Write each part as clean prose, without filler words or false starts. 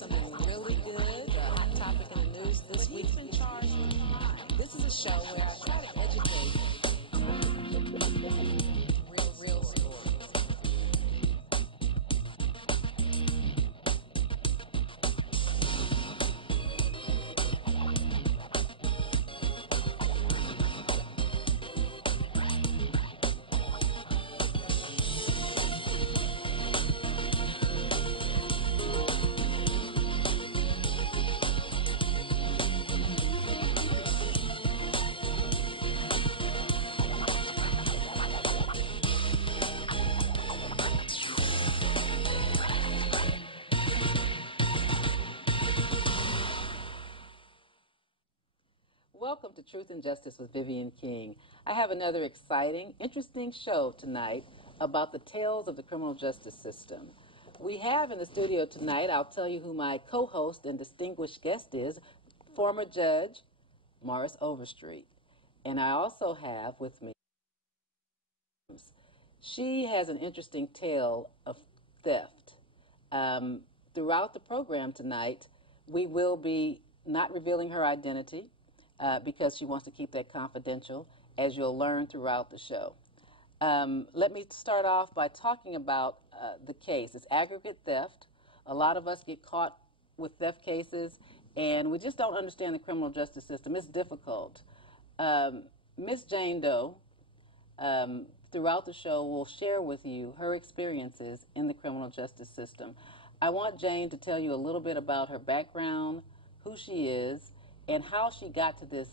something really good, a hot topic in the news this week. He's been charged with crime. This is a show where I try to educate real stories. Welcome to Truth and Justice with Vivian King. I have another exciting, interesting show tonight about the tales of the criminal justice system. We have in the studio tonight, I'll tell you who my co-host and distinguished guest is, former Judge Morris Overstreet. And I also have with me, she has an interesting tale of theft. Throughout the program tonight, we will be not revealing her identity, because she wants to keep that confidential, as you'll learn throughout the show. Let me start off by talking about the case. It's aggregate theft. A lot of us get caught with theft cases, and we just don't understand the criminal justice system. It's difficult. Miss Jane Doe, throughout the show, will share with you her experiences in the criminal justice system. I want Jane to tell you a little bit about her background, who she is, and how she got to this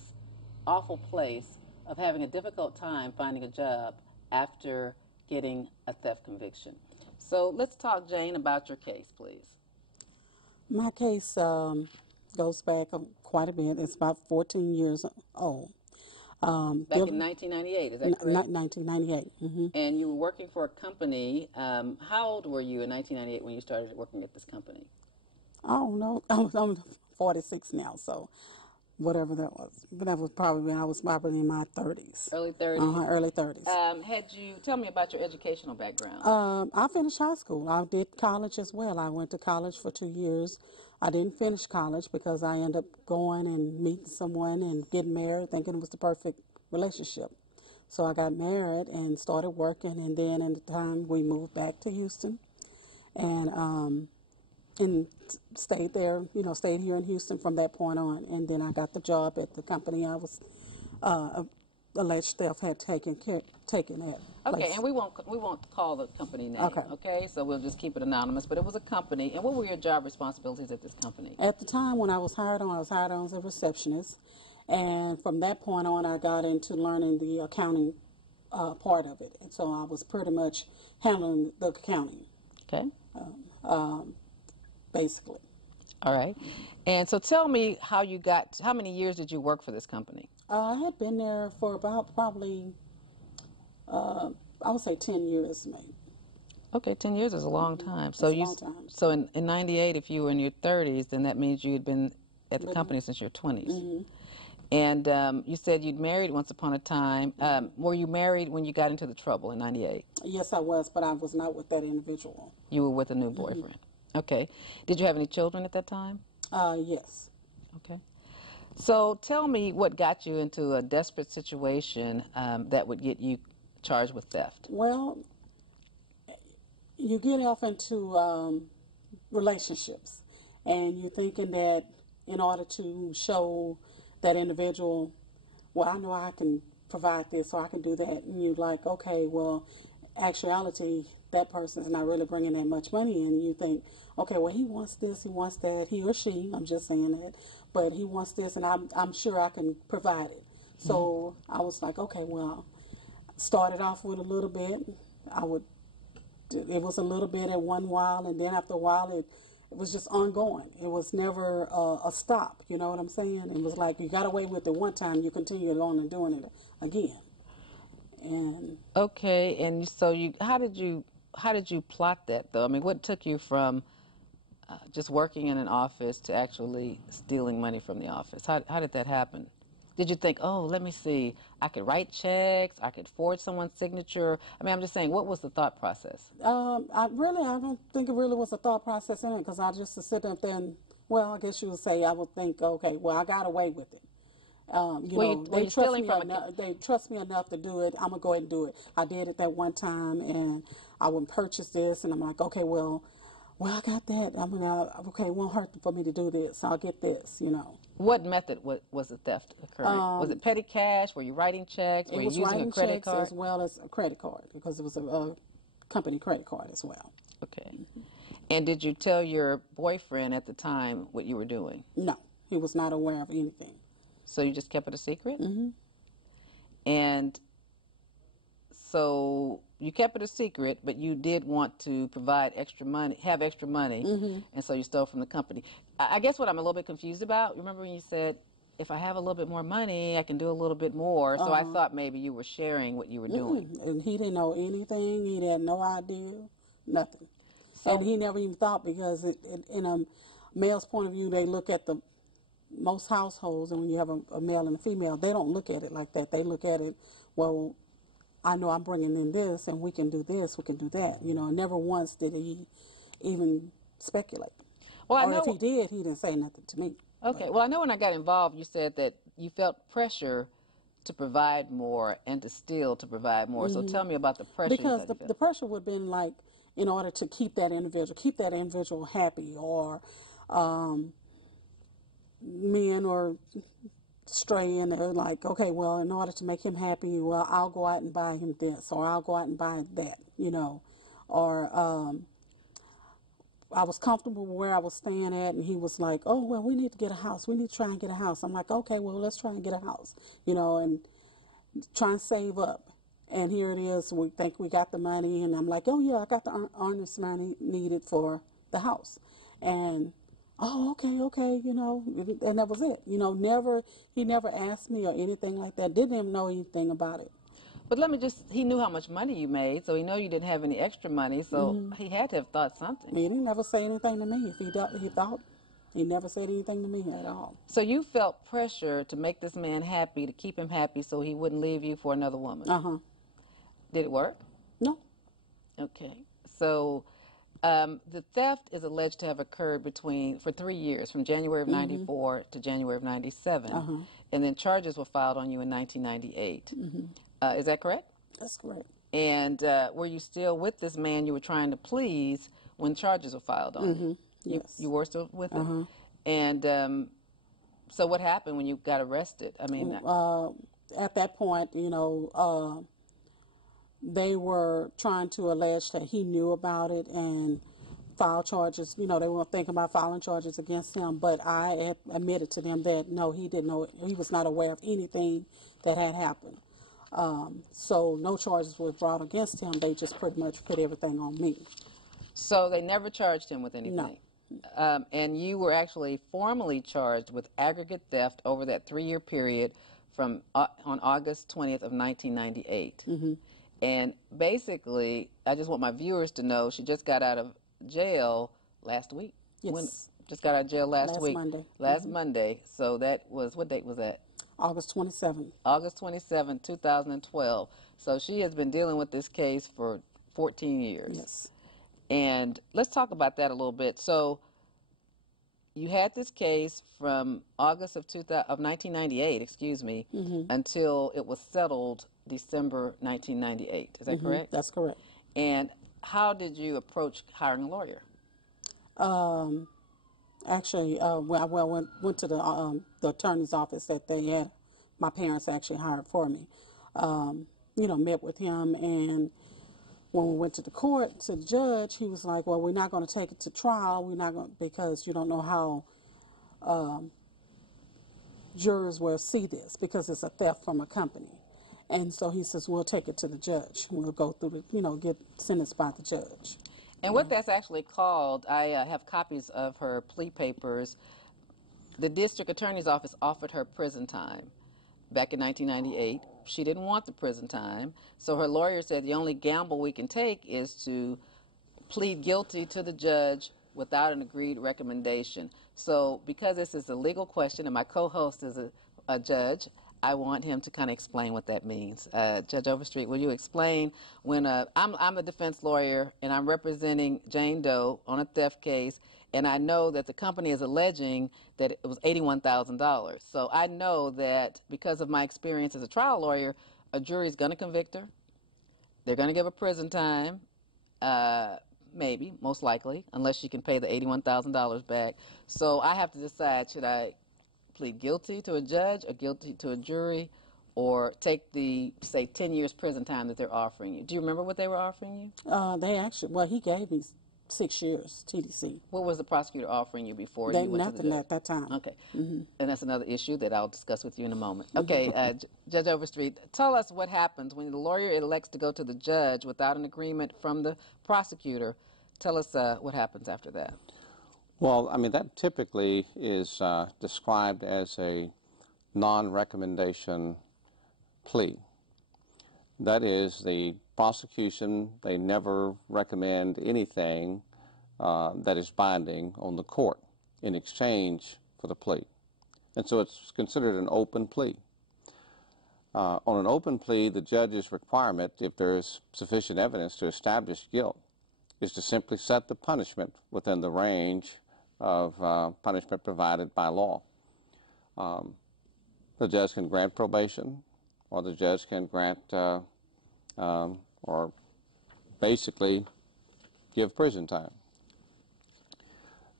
awful place of having a difficult time finding a job after getting a theft conviction. So let's talk, Jane, about your case, please. My case goes back quite a bit. It's about 14 years old. Back in 1998, is that correct? 1998. Mm-hmm. And you were working for a company. How old were you in 1998 when you started working at this company? I don't know. I'm 46 now, so whatever that was. But that was probably when I was probably in my 30s. Early 30s? Early 30s. Tell me about your educational background. I finished high school. I did college as well. I went to college for 2 years. I didn't finish college because I ended up going and meeting someone and getting married, thinking it was the perfect relationship. So I got married and started working, and then in the time we moved back to Houston and stayed there, stayed here in Houston from that point on. And then I got the job at the company I was alleged theft had taken at. Okay, and we won't call the company name. Okay, so we'll just keep it anonymous. But it was a company. And what were your job responsibilities at this company? At the time when I was hired on as a receptionist. And from that point on, I got into learning the accounting part of it. And so I was pretty much handling the accounting. Okay. Basically. All right. And so tell me how many years did you work for this company? I had been there for about probably, I would say 10 years maybe. Okay, 10 years is a long time. So a long time. So in 98, if you were in your 30s, then that means you had been at the company since your 20s. Mm-hmm. And you said you'd married once upon a time. Were you married when you got into the trouble in 98? Yes, I was, but I was not with that individual. You were with a new boyfriend. Mm-hmm. Okay. Did you have any children at that time? Yes. Okay. So tell me what got you into a desperate situation that would get you charged with theft. Well, you get off into relationships, and you're thinking that in order to show that individual, well, I know I can provide this or I can do that, and you're like, okay, well, actuality, that person's not really bringing that much money in. You think, okay, well, he wants this, he wants that, he or she, I'm just saying that, but he wants this, and I'm sure I can provide it. So I was like, okay, well, started off with a little bit. It was a little bit at one while, and then after a while, it was just ongoing. It was never a stop, you know what I'm saying? It was like you got away with it one time, you continue on and doing it again. And okay, and so how did you plot that though? I mean, what took you from just working in an office to actually stealing money from the office? How did that happen? Did you think, oh, let me see, I could write checks, I could forge someone's signature? I mean, I'm just saying, what was the thought process? I don't think it really was a thought process in it, because I just sit up there and, well, I guess you would say I would think, okay, well, I got away with it. They trust me enough to do it. I'm gonna go ahead and do it. I did it that one time, and I would purchase this, and I'm like, okay, well, I got that. Okay, it won't hurt for me to do this. I'll get this, What method was the theft occurring? Was it petty cash? Were you writing checks? Were you using a credit card? As well as a credit card, because it was a company credit card as well. Okay. And did you tell your boyfriend at the time what you were doing? No, he was not aware of anything. So you just kept it a secret? Mm-hmm. And so you kept it a secret, but you did want to provide extra money, have extra money, Mm-hmm. and so you stole from the company. I guess what I'm a little bit confused about, remember when you said, if I have a little bit more money, I can do a little bit more. So I thought maybe you were sharing what you were doing. And he didn't know anything. He had no idea, nothing. So, and he never even thought, because in a male's point of view, they look at most households, and when you have a male and a female, they don't look at it like that. They look at it, well, I know I'm bringing in this, and we can do this, we can do that. Never once did he even speculate. Well, or if he did, he didn't say nothing to me. Okay. But, well, I know when I got involved, you said that you felt pressure to provide more and to steal to provide more. Mm-hmm. So tell me about the pressure. Because the pressure would have been like, in order to keep that individual happy, or men or stray, and they're like, okay, well, in order to make him happy, well, I'll go out and buy him this, or I'll go out and buy that, or I was comfortable where I was staying at, and he was like, oh, well, we need to get a house. We need to try and get a house. I'm like, okay, well, let's try and get a house, and try and save up. And here it is. We think we got the money, and I'm like, oh, yeah, I got the earnest money needed for the house. And, oh, okay, and that was it. He never asked me or anything like that. Didn't even know anything about it. But he knew how much money you made, so he knew you didn't have any extra money, so he had to have thought something. He didn't never say anything to me. If he thought, he never said anything to me at all. So you felt pressure to make this man happy, to keep him happy, so he wouldn't leave you for another woman. Uh-huh. Did it work? No. Okay. So the theft is alleged to have occurred for 3 years, from January of 94 to January of 97. Uh-huh. And then charges were filed on you in 1998. Is that correct? That's correct. And were you still with this man you were trying to please when charges were filed on you? Yes. You were still with him? And so what happened when you got arrested? I mean, at that point, they were trying to allege that he knew about it and file charges. They were thinking about filing charges against him, but I had admitted to them that no, he didn't know. He was not aware of anything that had happened. So no charges were brought against him. They just pretty much put everything on me. So they never charged him with anything? No. And you were actually formally charged with aggregate theft over that 3-year period from on August 20th of 1998. And basically, I just want my viewers to know she just got out of jail last week. Yes. Just got out of jail last week. Monday. Last Monday. So that was, what date was that? August 27th. August 27, 2012. So she has been dealing with this case for 14 years. Yes. And let's talk about that a little bit. So you had this case from August of 1998, excuse me, until it was settled December 1998. Is that correct? That's correct. And how did you approach hiring a lawyer? Actually, I went to the attorney's office that they had. My parents actually hired for me. Met with him, and when we went to the court, to the judge, he was like, well, we're not going to take it to trial. We're not going, because you don't know how jurors will see this, because it's a theft from a company. And so he says, we'll take it to the judge. We'll go through get sentenced by the judge. And what that's actually called, I have copies of her plea papers. The district attorney's office offered her prison time back in 1998. She didn't want the prison time, so her lawyer said the only gamble we can take is to plead guilty to the judge without an agreed recommendation. So because this is a legal question and my co-host is a judge, I want him to kind of explain what that means. Judge Overstreet, will you explain when I'm a defense lawyer and I'm representing Jane Doe on a theft case, and I know that the company is alleging that it was $81,000. So I know that because of my experience as a trial lawyer, a jury is going to convict her. They're going to give her prison time, maybe, most likely, unless she can pay the $81,000 back. So I have to decide, should I plead guilty to a judge or guilty to a jury, or take the, say, 10 years prison time that they're offering you? Do you remember what they were offering you? They actually, well, he gave me 6 years TDC. What was the prosecutor offering you before They you went to the nothing judge? at that time. Okay. And that's another issue that I'll discuss with you in a moment. Okay, Judge Overstreet, tell us what happens when the lawyer elects to go to the judge without an agreement from the prosecutor. Tell us what happens after that. Well, I mean, that typically is described as a non-recommendation plea. That is, the prosecution, they never recommend anything that is binding on the court in exchange for the plea. And so it's considered an open plea. On an open plea, the judge's requirement, if there is sufficient evidence to establish guilt, is to simply set the punishment within the range of punishment provided by law. The judge can grant probation, or the judge can grant or basically give prison time.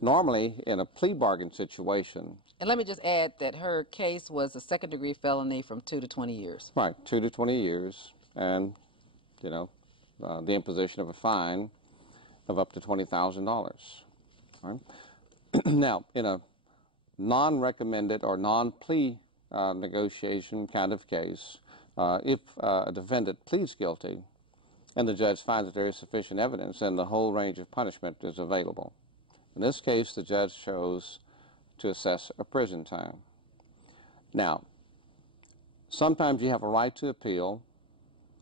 Normally, in a plea bargain situation... And let me just add that her case was a second-degree felony from 2 to 20 years. Right, 2 to 20 years, and, you know, the imposition of a fine of up to $20,000. Right? Now, in a non-recommended or non-plea negotiation kind of case, if a defendant pleads guilty and the judge finds that there is sufficient evidence, then the whole range of punishment is available. In this case, the judge chose to assess a prison time. Now, sometimes you have a right to appeal,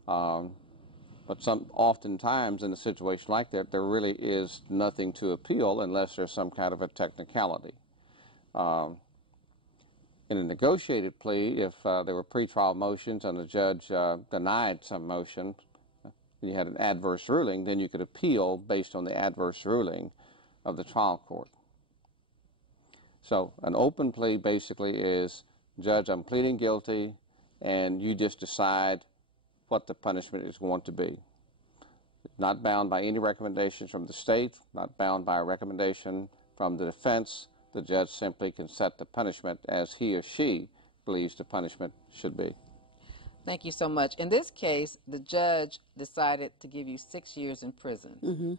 but oftentimes in a situation like that, there really is nothing to appeal unless there's some kind of a technicality. In a negotiated plea, if there were pretrial motions and the judge denied some motion, and you had an adverse ruling, then you could appeal based on the adverse ruling of the trial court. So an open plea basically is, Judge, I'm pleading guilty, and you just decide what the punishment is going to be. Not bound by any recommendations from the state, not bound by a recommendation from the defense. The judge simply can set the punishment as he or she believes the punishment should be. Thank you so much. In this case, the judge decided to give you 6 years in prison.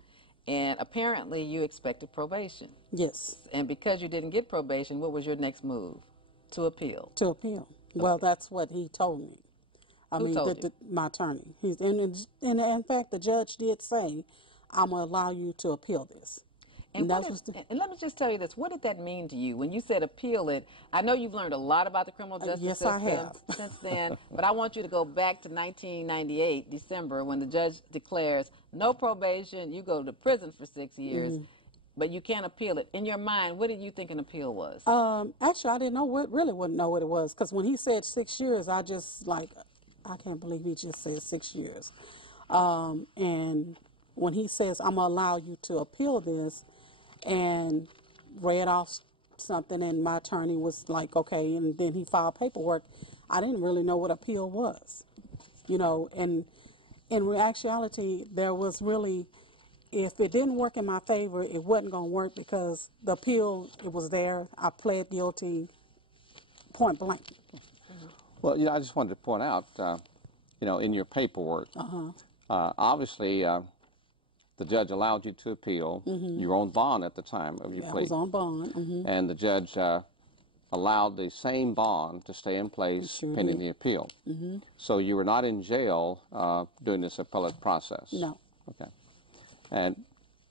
And apparently you expected probation. Yes. And because you didn't get probation, what was your next move? To appeal. To appeal. Well, that's what he told me. Who told you? My attorney. In fact, the judge did say, I'm going to allow you to appeal this. And let me just tell you this. What did that mean to you when you said appeal it? I know you've learned a lot about the criminal justice system I have. since then, but I want you to go back to 1998, December, when the judge declares no probation, you go to prison for 6 years, but you can't appeal it. In your mind, what did you think an appeal was? Actually, I didn't know wouldn't know what it was, because when he said 6 years, I just I can't believe he just said 6 years. And when he says, I'm going to allow you to appeal this, and read off something, and my attorney was like, okay, and then he filed paperwork, I didn't really know what appeal was. You know, and in actuality, there was really, if it didn't work in my favor, it wasn't going to work, because the appeal, it was there. I pled guilty, point blank. Well, you know, I just wanted to point out, you know, in your paperwork, obviously, the judge allowed you to appeal. You were on bond at the time of your plea. I was on bond. And the judge allowed the same bond to stay in place pending the appeal. So you were not in jail during this appellate process? No. Okay. And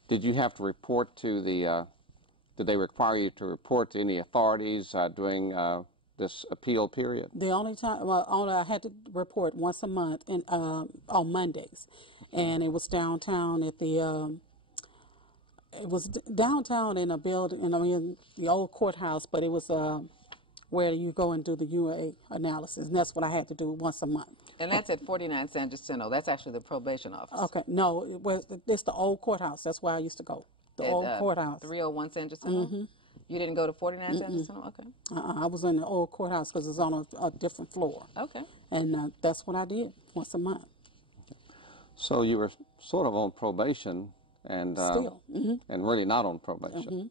did you have to report to the, did they require you to report to any authorities during this appeal period? The only time, well, I had to report once a month on Mondays. And it was downtown at the, it was downtown in a building, I mean, the old courthouse, but it was where you go and do the UA analysis, and that's what I had to do once a month. And that's at 49 San Jacinto. That's actually the probation office. Okay, no, it's the old courthouse. That's where I used to go. The old courthouse. 301 San Jacinto? You didn't go to 49 San Jacinto? Okay. I was in the old courthouse because it's on a different floor. Okay. And that's what I did once a month. So you were sort of on probation and Still. and really not on probation.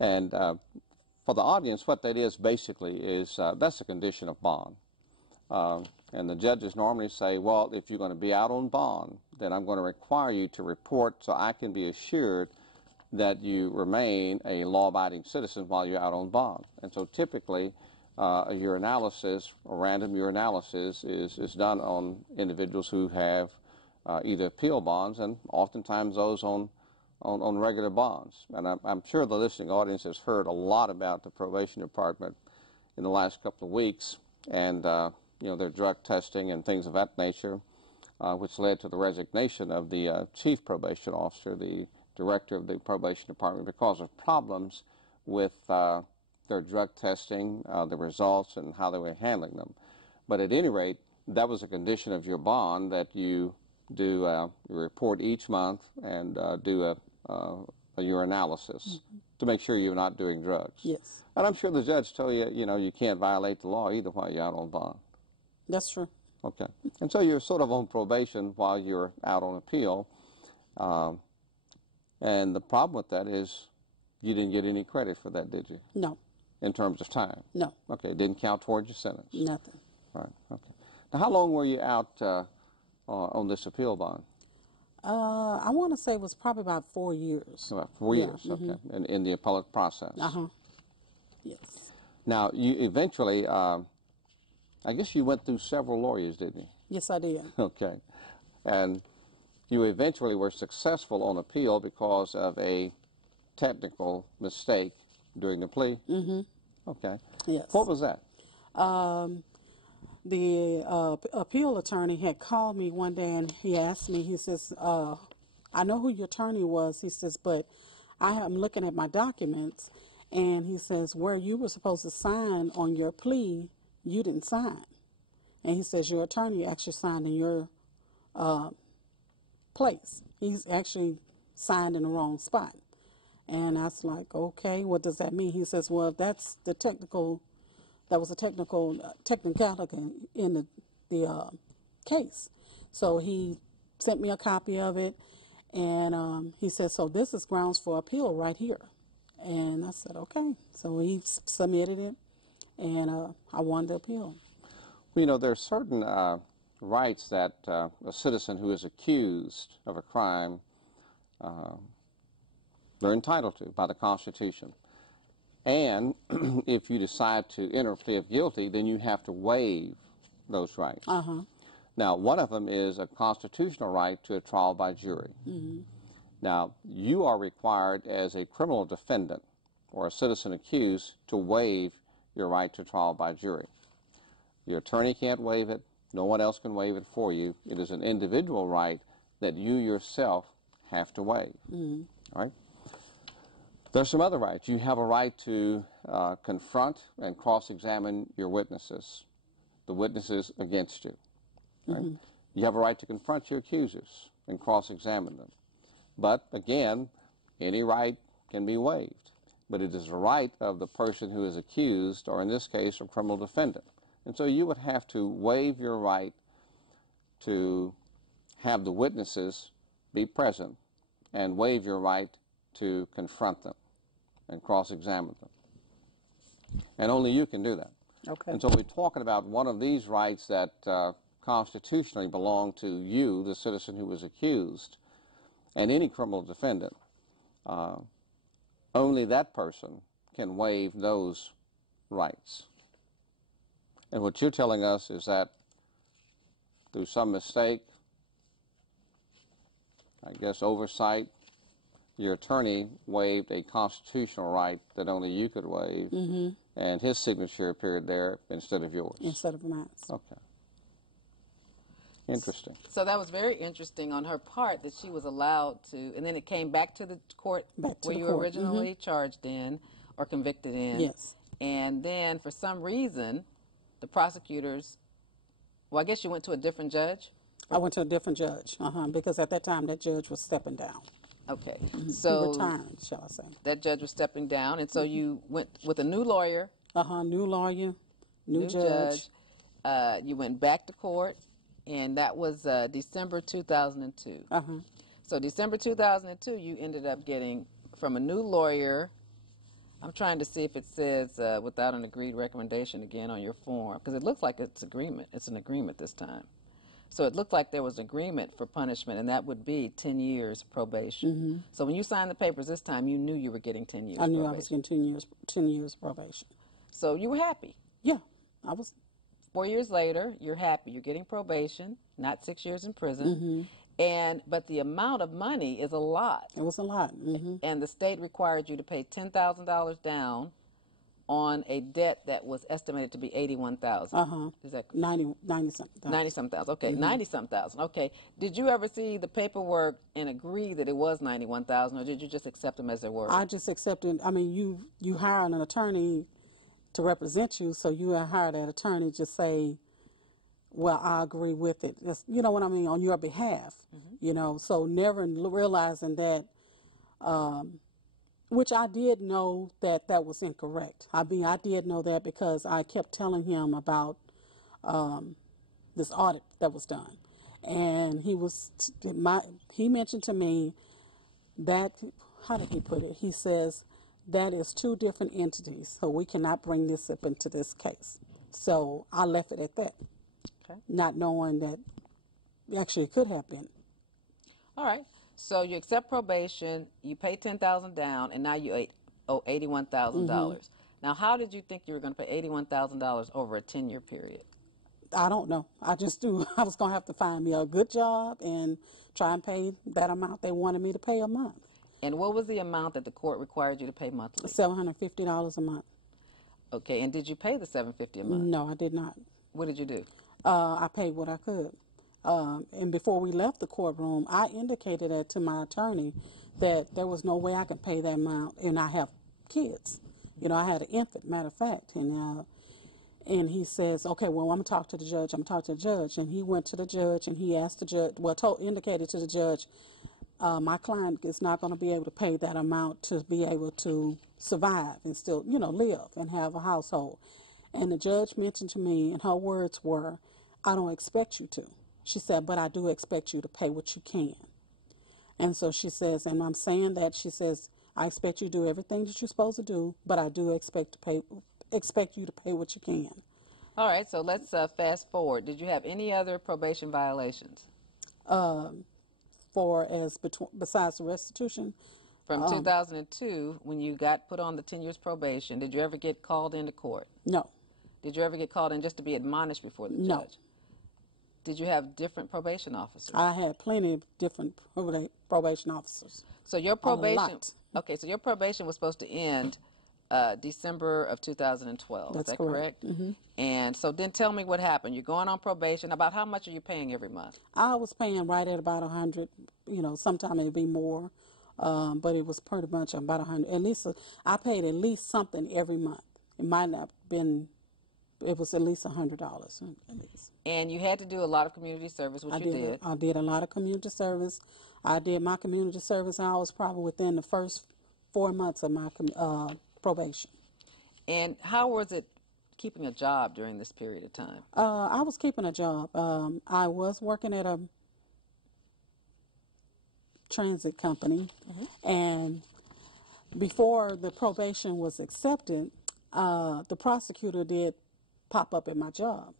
And for the audience, what that is basically is that's a condition of bond. And the judges normally say, well, if you're going to be out on bond, then I'm going to require you to report so I can be assured that you remain a law-abiding citizen while you're out on bond. And so typically, a urinalysis, a random urinalysis, is done on individuals who have either appeal bonds and oftentimes those on regular bonds. And I'm sure the listening audience has heard a lot about the probation department in the last couple of weeks and you know, their drug testing and things of that nature, which led to the resignation of the chief probation officer, the director of the probation department, because of problems with their drug testing, the results, and how they were handling them. But at any rate, that was a condition of your bond that you do you report each month and do a urinalysis to make sure you're not doing drugs. Yes. And I'm sure the judge told you, you know, you can't violate the law either while you're out on bond. That's true. Okay. And so you're sort of on probation while you're out on appeal. And the problem with that is you didn't get any credit for that, did you? No. In terms of time? No. Okay. It didn't count towards your sentence? Nothing. All right. Okay. Now, how long were you out on this appeal bond? I want to say it was probably about 4 years. About 4 years, okay, in the appellate process. Yes. Now, you eventually, I guess you went through several lawyers, didn't you? Yes, I did. Okay. And you eventually were successful on appeal because of a technical mistake during the plea? Okay. Yes. What was that? The appeal attorney had called me one day and he asked me, he says, I know who your attorney was, he says, but I'm looking at my documents, and he says, where you were supposed to sign on your plea, you didn't sign. And he says, your attorney actually signed in your place. He's actually signed in the wrong spot. And I was like, okay, what does that mean? He says, well, that's the technical, that was a technicality in the case. So he sent me a copy of it, and he said, so this is grounds for appeal right here. And I said, okay. So he submitted it, and I won the appeal. Well, you know, there are certain rights that a citizen who is accused of a crime, they're entitled to by the Constitution. And if you decide to enter a plea of guilty, then you have to waive those rights. Now, one of them is a constitutional right to a trial by jury. Now, you are required as a criminal defendant or a citizen accused to waive your right to trial by jury. Your attorney can't waive it. No one else can waive it for you. It is an individual right that you yourself have to waive. All right? There's some other rights. You have a right to confront and cross-examine your witnesses, the witnesses against you. Right? You have a right to confront your accusers and cross-examine them. But, again, any right can be waived. But it is the right of the person who is accused, or in this case, a criminal defendant. And so you would have to waive your right to have the witnesses be present and waive your right to confront them and cross-examine them. And only you can do that. Okay. And so we're talking about one of these rights that constitutionally belong to you, the citizen who was accused, and any criminal defendant. Only that person can waive those rights. And what you're telling us is that through some mistake, I guess oversight, your attorney waived a constitutional right that only you could waive, and his signature appeared there instead of yours. Instead of mine. Okay. Interesting. So that was very interesting on her part that she was allowed to, and then it came back to the court where you were originally charged in or convicted in. Yes. And then for some reason, the prosecutors, well, I guess you went to a different judge? I went to a different judge, because at that time that judge was stepping down. Okay. He So retired, shall I say. that judge was stepping down, and so you went with a new lawyer. New lawyer, new judge. You went back to court, and that was December 2002. So December 2002, you ended up getting from a new lawyer. I'm trying to see if it says without an agreed recommendation again on your form, because it looks like it's agreement. It's an agreement this time. So it looked like there was agreement for punishment, and that would be 10 years probation. So when you signed the papers this time, you knew you were getting 10 years I knew probation. I was getting 10 years probation. So you were happy. Yeah, I was. 4 years later, you're happy. You're getting probation, not 6 years in prison. But the amount of money is a lot. It was a lot. And the state required you to pay $10,000 down on a debt that was estimated to be $81,000. Is that 90-something. 90-some thousand? Okay, 90-some thousand. Okay. Did you ever see the paperwork and agree that it was 91,000, or did you just accept them as they were? I just accepted. I mean, you hire an attorney to represent you, so you hire that attorney to say, well, I agree with it. You know what I mean, on your behalf. So never realizing that, which I did know that was incorrect. I mean, I did know that because I kept telling him about this audit that was done. And he mentioned to me that, how did he put it? He says, that is two different entities, so we cannot bring this up into this case. So I left it at that, not knowing that actually it could have been. All right. So you accept probation, you pay $10,000 down, and now you owe $81,000. Now, how did you think you were going to pay $81,000 over a 10-year period? I don't know. I just knew I was going to have to find me a good job and try and pay that amount they wanted me to pay a month. And what was the amount that the court required you to pay monthly? $750 a month. Okay, and did you pay the $750 a month? No, I did not. What did you do? I paid what I could. And before we left the courtroom, I indicated that to my attorney that there was no way I could pay that amount, and I have kids. I had an infant, matter of fact. And he says, okay, well, I'm going to talk to the judge. I'm going to talk to the judge. And he went to the judge, and he asked the judge, indicated to the judge, my client is not going to be able to pay that amount to be able to survive and still, live and have a household. And the judge mentioned to me, and her words were, I don't expect you to. She said, but I do expect you to pay what you can. And so she says, and I'm saying that, she says, I expect you to do everything that you're supposed to do, but I do expect you to pay what you can. All right, so let's fast forward. Did you have any other probation violations? Besides the restitution? From 2002, when you got put on the 10 years probation, did you ever get called into court? No. Did you ever get called in just to be admonished before the judge? No. Did you have different probation officers? I had plenty of different probation officers. So your probation, okay, so your probation was supposed to end December of 2012. That's is that correct? And so then tell me what happened. You're going on probation. About how much are you paying every month? I was paying right at about $100. Sometime it'd be more, but it was pretty much about $100. At least I paid at least something every month. It might not have been. It was at least $100 at least. And you had to do a lot of community service, which you did. I did a lot of community service. I did my community service hours probably within the first 4 months of my probation. And how was it keeping a job during this period of time? I was keeping a job. I was working at a transit company, and before the probation was accepted, the prosecutor did pop up at my job.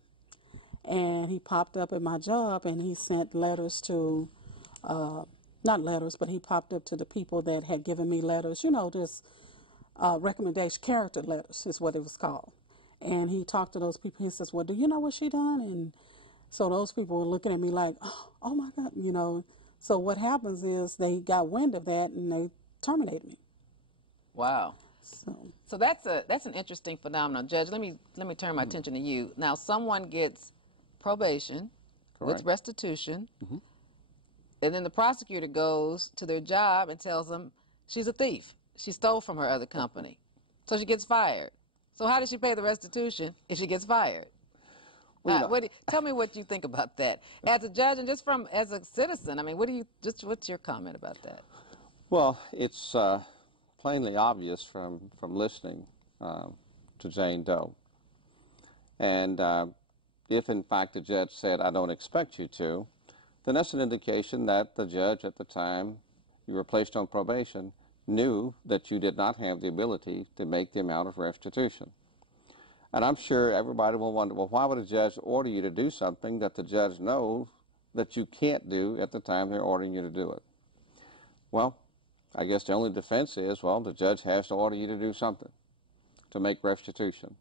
And he popped up at my job, and he sent letters to, not letters, but he popped up to the people that had given me letters, just recommendation, character letters is what it was called. And he talked to those people. He says, well, do you know what she done? And so those people were looking at me like, oh my God, So what happens is they got wind of that, and they terminated me. Wow. So that's an interesting phenomenon. Judge, let me turn my attention to you. Now, someone gets probation with restitution, and then the prosecutor goes to their job and tells them she's a thief. She stole from her other company. So she gets fired. So how does she pay the restitution if she gets fired? Tell me what you think about that as a judge and just as a citizen. I mean, what's your comment about that? Well, it's plainly obvious from listening to Jane Doe. And if, in fact, the judge said, I don't expect you to, then that's an indication that the judge at the time you were placed on probation knew that you did not have the ability to make the amount of restitution. And I'm sure everybody will wonder, well, why would a judge order you to do something that the judge knows that you can't do at the time they're ordering you to do it? Well, I guess the only defense is, well, the judge has to order you to do something to make restitution.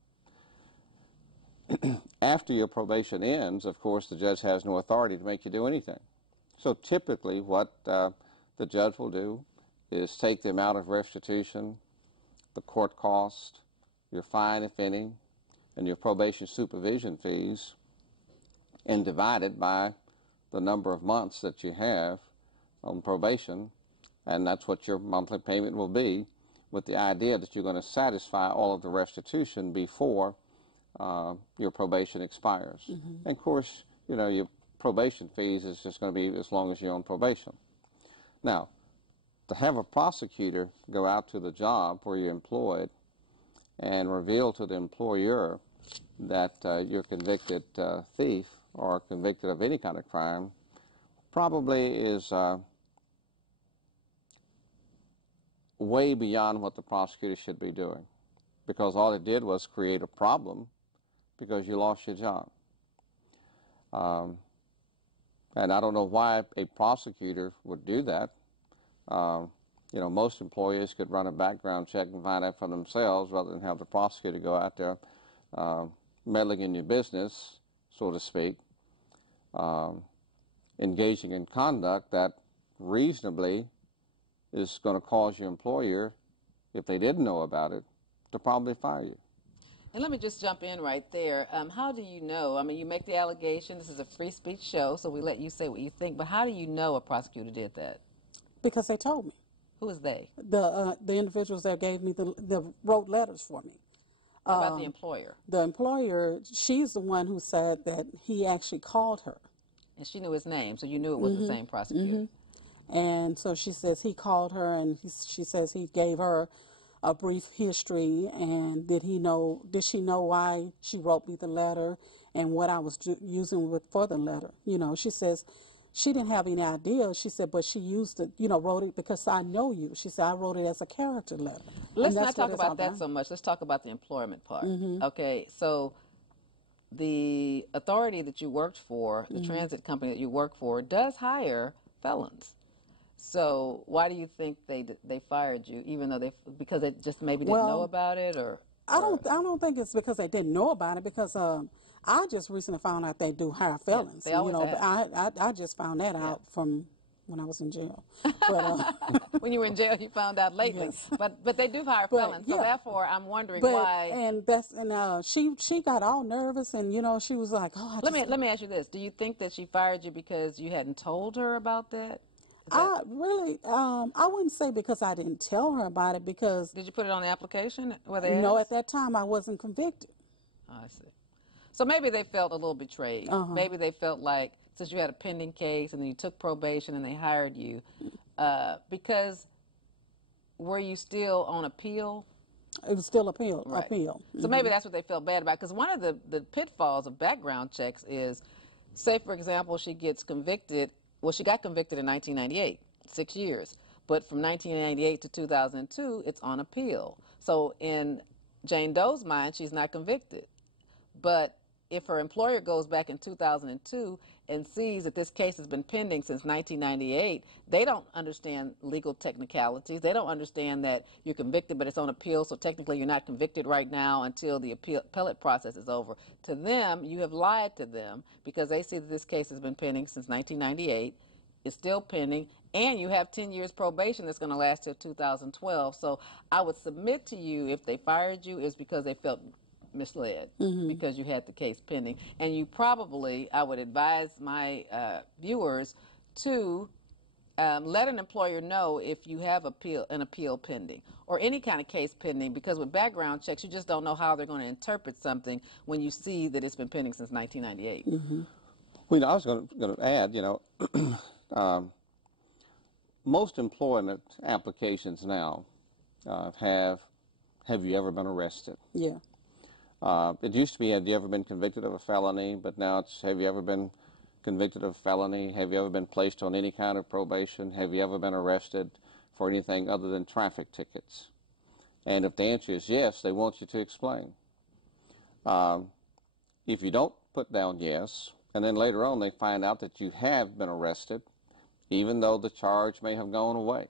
After your probation ends, of course, the judge has no authority to make you do anything. So typically what the judge will do is take the amount of restitution, the court cost, your fine, if any, and your probation supervision fees, and divide it by the number of months that you have on probation, and that's what your monthly payment will be, with the idea that you're going to satisfy all of the restitution before your probation expires. And of course, you know, your probation fees is just going to be as long as you're on probation. Now, to have a prosecutor go out to the job where you're employed and reveal to the employer that you're a convicted thief or convicted of any kind of crime probably is way beyond what the prosecutor should be doing, because all it did was create a problem because you lost your job. And I don't know why a prosecutor would do that. You know, most employers could run a background check and find out for themselves rather than have the prosecutor go out there meddling in your business, so to speak, engaging in conduct that reasonably is going to cause your employer, if they didn't know about it, to probably fire you. And let me just jump in right there. How do you know? I mean, you make the allegation. This is a free speech show, so we let you say what you think. But how do you know a prosecutor did that? Because they told me. Who is they? The individuals that gave me the wrote letters for me. How about the employer? The employer, she's the one who said that he actually called her. And she knew his name, so you knew it was the same prosecutor. And so she says he called her, and she says he gave her a brief history, and did she know why she wrote me the letter and what I was using for the letter. You know, she says she didn't have any idea. She said, but she used it, you know, wrote it because I know you. She said, I wrote it as a character letter. Let's not talk about that so much. Let's talk about the employment part. Okay, so the authority that you worked for, the transit company that you work for, does hire felons. So why do you think they fired you, even though because they just maybe didn't know about it, or? I don't think it's because they didn't know about it, because I just recently found out they do hire felons. Yeah, they always have. But I just found that out from when I was in jail. But, when you were in jail, you found out lately. Yes. But they do hire felons, so therefore I'm wondering why. And she got all nervous, and you know, she was like, "Oh." Let me ask you this: do you think that she fired you because you hadn't told her about that? I wouldn't say because I didn't tell her about it, because... Did you put it on the application? No, at that time I wasn't convicted. Oh, I see. So maybe they felt a little betrayed. Maybe they felt like, since you had a pending case and then you took probation and they hired you, because were you still on appeal? It was still appeal. So maybe that's what they felt bad about, because one of the pitfalls of background checks is, say, for example, she gets convicted. Well, she got convicted in 1998, 6 years. But from 1998 to 2002, it's on appeal. So in Jane Doe's mind, she's not convicted. But if her employer goes back in 2002 and sees that this case has been pending since 1998, they don't understand legal technicalities. They don't understand that you're convicted, but it's on appeal, so technically you're not convicted right now until the appellate process is over. To them, you have lied to them, because they see that this case has been pending since 1998, it's still pending, and you have 10 years probation that's going to last till 2012. So I would submit to you, if they fired you, it's because they felt misled, because you had the case pending. And you probably, I would advise my viewers to let an employer know if you have an appeal pending or any kind of case pending, because with background checks, you just don't know how they're going to interpret something when you see that it's been pending since 1998. Mm-hmm. Well, I was going to add, most employment applications now have you ever been arrested? Yeah. It used to be, have you ever been convicted of a felony? But now it's, have you ever been convicted of a felony? Have you ever been placed on any kind of probation? Have you ever been arrested for anything other than traffic tickets? And if the answer is yes, they want you to explain. If you don't put down yes, and then later on they find out that you have been arrested, even though the charge may have gone away.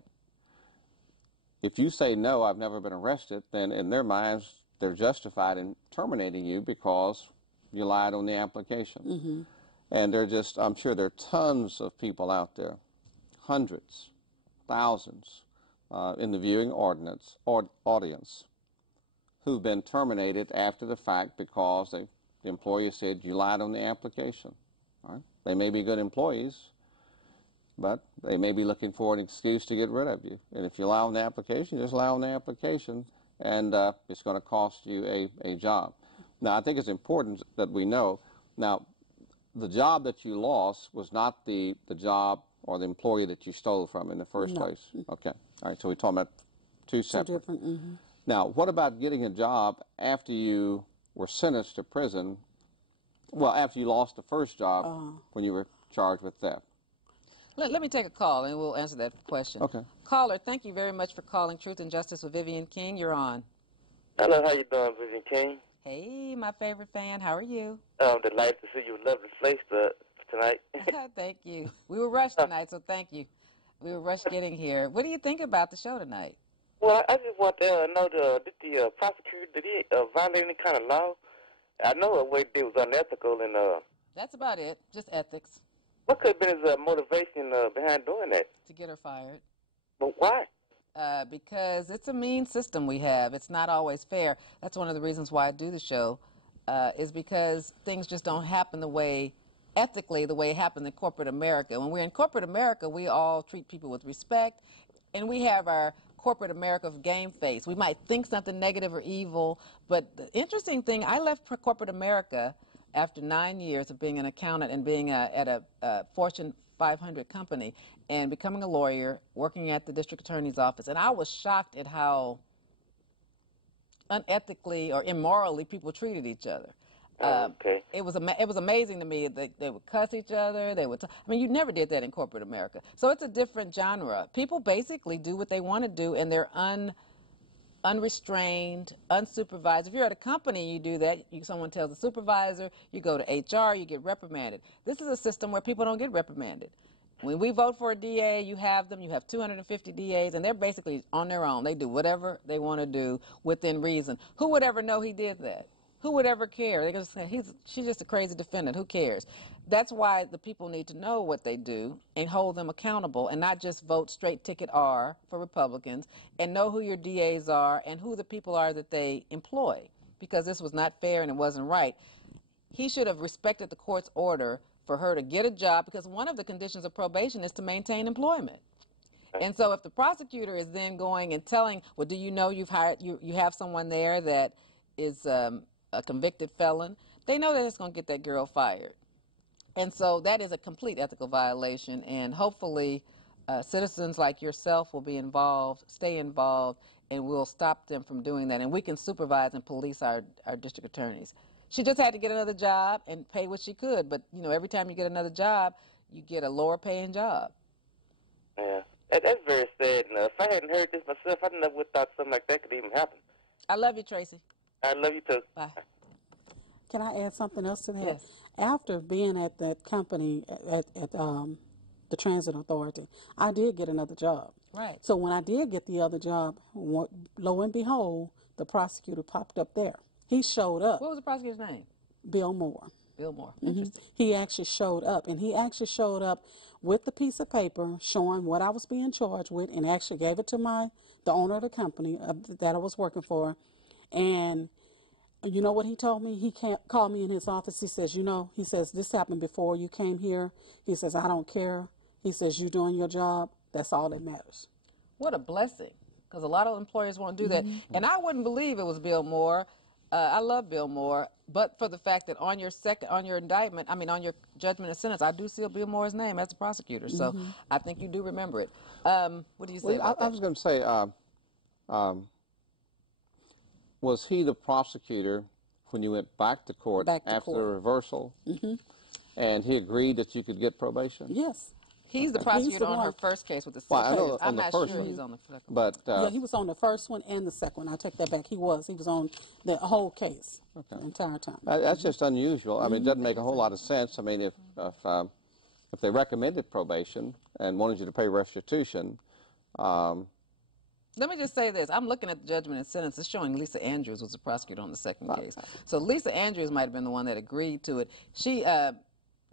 If you say, no, I've never been arrested, then in their minds, they're justified in terminating you because you lied on the application. Mm-hmm. And I'm sure there are tons of people out there, hundreds, thousands, in the viewing audience who've been terminated after the fact because the employer said you lied on the application. All right? They may be good employees, but they may be looking for an excuse to get rid of you. And if you lie on the application, just lie on the application, and it's going to cost you a job. Now, I think it's important that we know, now, the job that you lost was not the job or the employee that you stole from in the first place. Okay. All right, so we're talking about two separate. Two different. Mm-hmm. Now, what about getting a job after you were sentenced to prison, well, after you lost the first job when you were charged with theft? Let me take a call, and we'll answer that question. Okay. Caller, thank you very much for calling Truth and Justice with Vivian King. You're on. Hello, how you doing, Vivian King? Hey, my favorite fan. How are you? I'm delighted to see you. Lovely place tonight. Thank you. We were rushed tonight, so thank you. We were rushed getting here. What do you think about the show tonight? Well, I just want to know, did the prosecutor, did he violate any kind of law? I know what he did was unethical, and That's about it. Just ethics. what could have been his motivation behind doing that? To get her fired. But why? Because it's a mean system we have. It's not always fair. That's one of the reasons why I do the show, is because things just don't happen ethically, the way it happened in corporate America. When we're in corporate America, we all treat people with respect, and we have our corporate America game face. We might think something negative or evil, but the interesting thing, I left corporate America after 9 years of being an accountant and being at a Fortune 500 company and becoming a lawyer, working at the district attorney's office. And I was shocked at how unethically or immorally people treated each other. Okay. It was amazing to me. They would cuss each other. You never did that in corporate America. So it's a different genre. People basically do what they want to do, and they're unrestrained, unsupervised. If you're at a company, you do that. Someone tells the supervisor, you go to HR, you get reprimanded. This is a system where people don't get reprimanded. When we vote for a DA, you have 250 DAs, and they're basically on their own. They do whatever they want to do within reason. Who would ever know he did that? Who would ever care? They're going to say, she's just a crazy defendant. Who cares? That's why the people need to know what they do and hold them accountable, and not just vote straight ticket R for Republicans, and know who your DAs are and who the people are that they employ, because this was not fair and it wasn't right. He should have respected the court's order for her to get a job, because one of the conditions of probation is to maintain employment. And so if the prosecutor is then going and telling, well, do you know you have someone there that is a convicted felon, they know that it's going to get that girl fired. And so that is a complete ethical violation, and hopefully citizens like yourself will be involved, stay involved, and we'll stop them from doing that. And we can supervise and police our district attorneys. She just had to get another job and pay what she could, but every time you get another job, you get a lower paying job. Yeah, that's very sad. If I hadn't heard this myself, I never would have thought something like that could even happen. I love you, Tracy. I love you too. Bye. Can I add something else to that? Yes. After being at that company, at the Transit Authority, I did get another job. Right. So when I did get the other job, lo and behold, the prosecutor popped up there. He showed up. What was the prosecutor's name? Bill Moore. Bill Moore. Mm-hmm. He actually showed up, and he actually showed up with the piece of paper showing what I was being charged with, and actually gave it to the owner of the company that I was working for. And you know what he told me? He called me in his office. He says, he says, this happened before you came here. He says, I don't care. He says, you doing your job. That's all that matters. What a blessing, because a lot of employers won't do that. And I wouldn't believe it was Bill Moore. I love Bill Moore, but for the fact that on your indictment, I mean, on your judgment and sentence, I do see Bill Moore's name as a prosecutor. So I think you do remember it. What do you say about that? I was going to say, was he the prosecutor when you went back to court after the reversal? And he agreed that you could get probation? Yes. He's the prosecutor on her first case with the six pages. I'm not sure he's on the second one. But, yeah, he was on the first one and the second one. I take that back. He was on the whole case the entire time. That's just unusual. I mean, it doesn't make a whole lot of sense. I mean, if they recommended probation and wanted you to pay restitution. Let me just say this. I'm looking at the judgment and sentence. It's showing Lisa Andrews was the prosecutor on the second case. So Lisa Andrews might have been the one that agreed to it. She,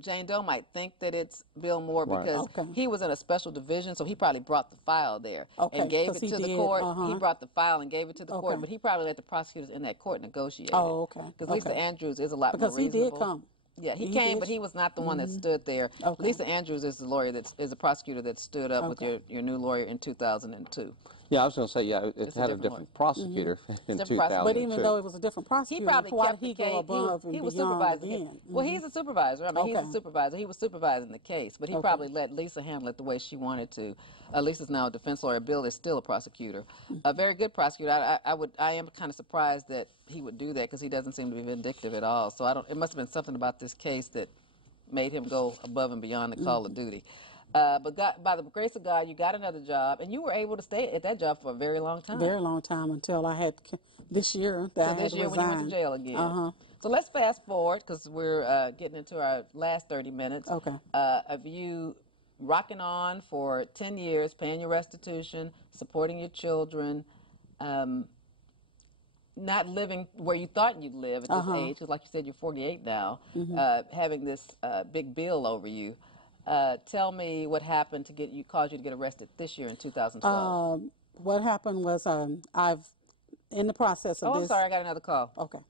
Jane Doe might think that it's Bill Moore because he was in a special division, so he probably brought the file there and gave it to the court. He brought the file and gave it to the court, but he probably let the prosecutors in that court negotiate. Oh, okay. Because Lisa Andrews is a lot more reasonable. Because he did come. Yeah, he came, but he was not the one that stood there. Lisa Andrews is the lawyer is a prosecutor that stood up with your new lawyer in 2002. Yeah, I was going to say, yeah, it had a different prosecutor in 2002. But even though it was a different prosecutor, he probably why kept did he the case. go above and he was beyond supervising again? Well, he's a supervisor. I mean, he's a supervisor. He was supervising the case, but he probably let Lisa handle it the way she wanted to. Lisa's now a defense lawyer. Bill is still a prosecutor, a very good prosecutor. I am kind of surprised that he would do that because he doesn't seem to be vindictive at all. So it must have been something about this case that made him go above and beyond the call of duty. But by the grace of God, you got another job, and you were able to stay at that job for a very long time. Very long time until I had this year that I had to resign. So this year when you went to jail again. So let's fast forward because we're getting into our last 30 minutes. Okay. Of you rocking on for 10 years, paying your restitution, supporting your children, not living where you thought you'd live at this age, because like you said, you're 48 now, having this big bill over you. Tell me what happened to cause you to get arrested this year in 2012. What happened was I've in the process of this. I'm sorry, I got another call. Okay.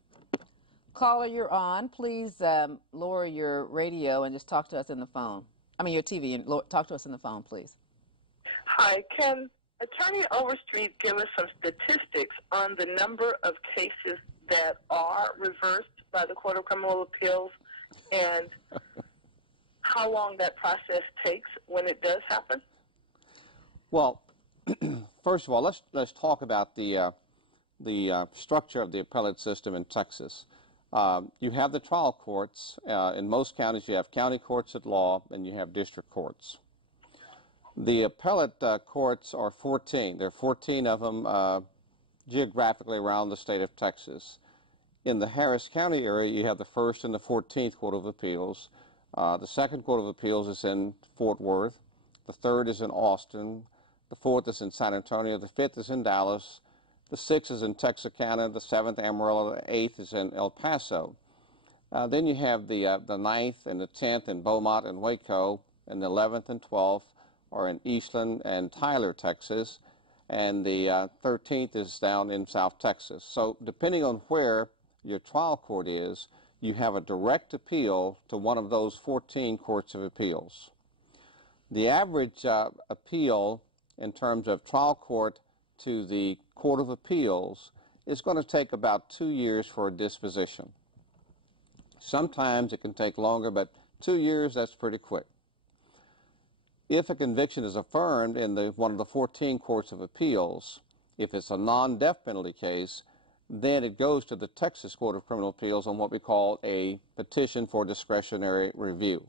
Caller, you're on. Please lower your radio and just talk to us in the phone. I mean your TV and talk to us in the phone, please. Hi, can Attorney Overstreet give us some statistics on the number of cases that are reversed by the Court of Criminal Appeals and how long that process takes when it does happen? Well, first of all, let's talk about the structure of the appellate system in Texas. You have the trial courts. In most counties, you have county courts at law, and you have district courts. The appellate courts are 14. There are 14 of them geographically around the state of Texas. In the Harris County area, you have the 1st and the 14th Court of Appeals. The 2nd Court of Appeals is in Fort Worth. The 3rd is in Austin. The 4th is in San Antonio. The 5th is in Dallas. The 6th is in Texarkana. The 7th, Amarillo. The 8th is in El Paso. Then you have the 9th and the 10th in Beaumont and Waco. And the 11th and 12th are in Eastland and Tyler, Texas. And the 13th is down in South Texas. So depending on where your trial court is, you have a direct appeal to one of those 14 courts of appeals. The average appeal in terms of trial court to the Court of Appeals is going to take about 2 years for a disposition. Sometimes it can take longer, but 2 years, that's pretty quick. If a conviction is affirmed in one of the 14 courts of appeals, if it's a non-death penalty case, then it goes to the Texas Court of Criminal Appeals on what we call a petition for discretionary review.